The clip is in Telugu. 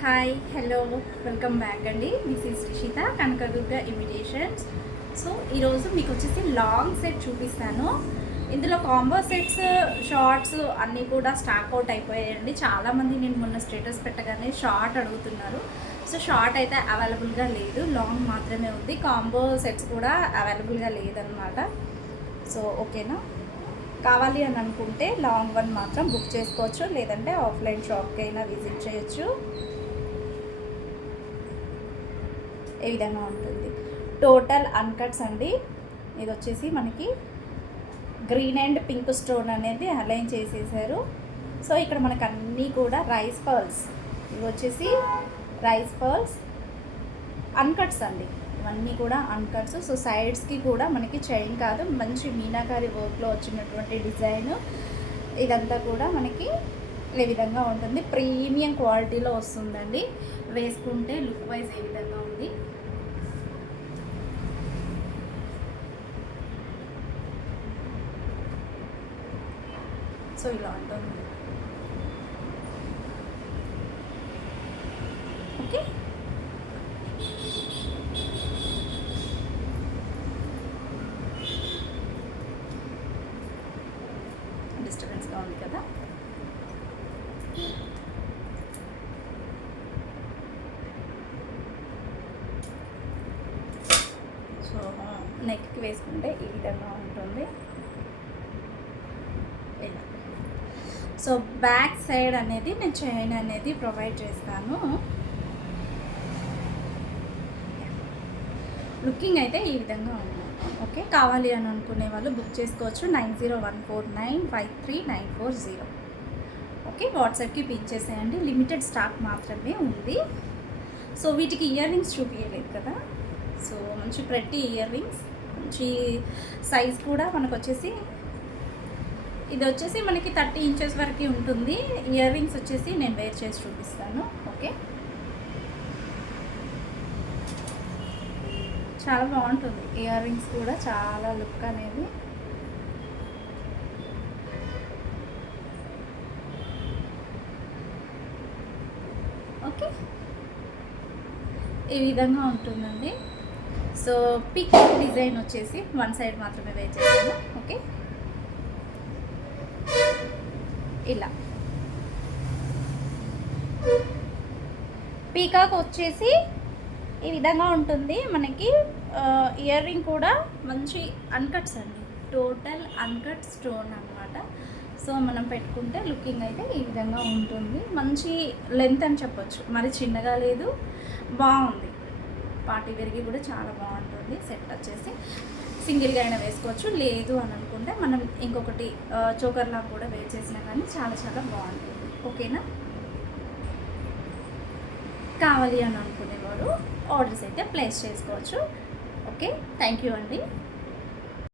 హాయ్ హలో వెల్కమ్ బ్యాక్ అండి. This is Rishitha Kanakadurga imitations. So ఈరోజు మీకు వచ్చేసి లాంగ్ సెట్ చూపిస్తాను. ఇందులో కాంబో సెట్స్ షార్ట్స్ అన్నీ కూడా స్టాక్ అవుట్ అయిపోయాయండి. చాలామంది నేను మొన్న స్టేటస్ పెట్టగానే షార్ట్ అడుగుతున్నారు. సో షార్ట్ అయితే అవైలబుల్గా లేదు, లాంగ్ మాత్రమే ఉంది. కాంబో సెట్స్ కూడా అవైలబుల్గా లేదనమాట. సో ఓకేనా, కావాలి అని అనుకుంటే లాంగ్ వన్ మాత్రం బుక్ చేసుకోవచ్చు, లేదంటే ఆఫ్లైన్ షాప్కి అయినా విజిట్ చేయొచ్చు. ఏ విధంగా ఉంటుంది టోటల్ అన్కట్స్ అండి. ఇది వచ్చేసి మనకి గ్రీన్ అండ్ పింక్ స్టోన్ అనేది అలైన్ చేసేసారు. సో ఇక్కడ మనకు అన్నీ కూడా రైస్ పర్ల్స్, ఇవి వచ్చేసి రైస్ పర్ల్స్ అన్కట్స్ అండి. ఇవన్నీ కూడా అన్కట్స్. సో సైడ్స్కి కూడా మనకి చైన్ కాదు, మంచి మీనాకారి వర్క్లో వచ్చినటువంటి డిజైన్. ఇదంతా కూడా మనకి ఏ విధంగా ఉంటుంది, ప్రీమియం క్వాలిటీలో వస్తుందండి. వేసుకుంటే లుక్ వైజ్ ఏ విధంగా ఉంది. సో ఇలా ఉంటుంది. ఓకే, డిస్టర్బెన్స్గా ఉంది కదా. సో నెక్కి వేసుకుంటే ఈ విధంగా ఉంటుంది. ఇలా సో బ్యాక్ సైడ్ అనేది నేను చైన్ అనేది ప్రొవైడ్ చేస్తాను. లుకింగ్ అయితే ఈ విధంగా ఉంది. ఓకే, కావాలి అని అనుకునే వాళ్ళు బుక్ చేసుకోవచ్చు. 9014953940. ఓకే, వాట్సాప్కి పిన్ చేసేయండి. లిమిటెడ్ స్టాక్ మాత్రమే ఉంది. సో వీటికి ఇయర్ రింగ్స్ చూపించలేదు కదా. సో మంచి ప్రతి ఇయర్ రింగ్స్, మంచి సైజ్ కూడా మనకు వచ్చేసి ఇది వచ్చేసి మనకి 30 ఇంచెస్ వరకు ఉంటుంది. ఇయర్ రింగ్స్ వచ్చేసి నేను వేర్ చేసి చూపిస్తాను. ఓకే, చాలా బాగుంటుంది. ఇయర్ రింగ్స్ కూడా చాలా లుక్ అనేది. ఓకే, ఈ విధంగా ఉంటుందండి. సో పిక్ డిజైన్ వచ్చేసి వన్ సైడ్ మాత్రమే వేర్ చేస్తాను. ఓకే, ఇలా పీకాక్ వచ్చేసి ఈ విధంగా ఉంటుంది. మనకి ఇయర్ రింగ్ కూడా మంచి అన్కట్స్ అండి, టోటల్ అన్కట్ స్టోన్ అనమాట. సో మనం పెట్టుకుంటే లుకింగ్ అయితే ఈ విధంగా ఉంటుంది. మంచి లెంత్ అని చెప్పొచ్చు, మరి చిన్నగా లేదు, బాగుంది. పార్టీ వేర్కి కూడా చాలా బాగుంటుంది. సెట్ వచ్చేసి సింగిల్గా అయినా వేసుకోవచ్చు, లేదు అని అనుకుంటే మనం ఇంకొకటి చోకర్లా కూడా వేర్ చేసినా కానీ చాలా చాలా బాగుంటుంది. ఓకేనా, కావాలి అని అనుకునేవారు ఆర్డర్స్ అయితే ప్లేస్ చేసుకోవచ్చు. ఓకే, థ్యాంక్ యూ అండి.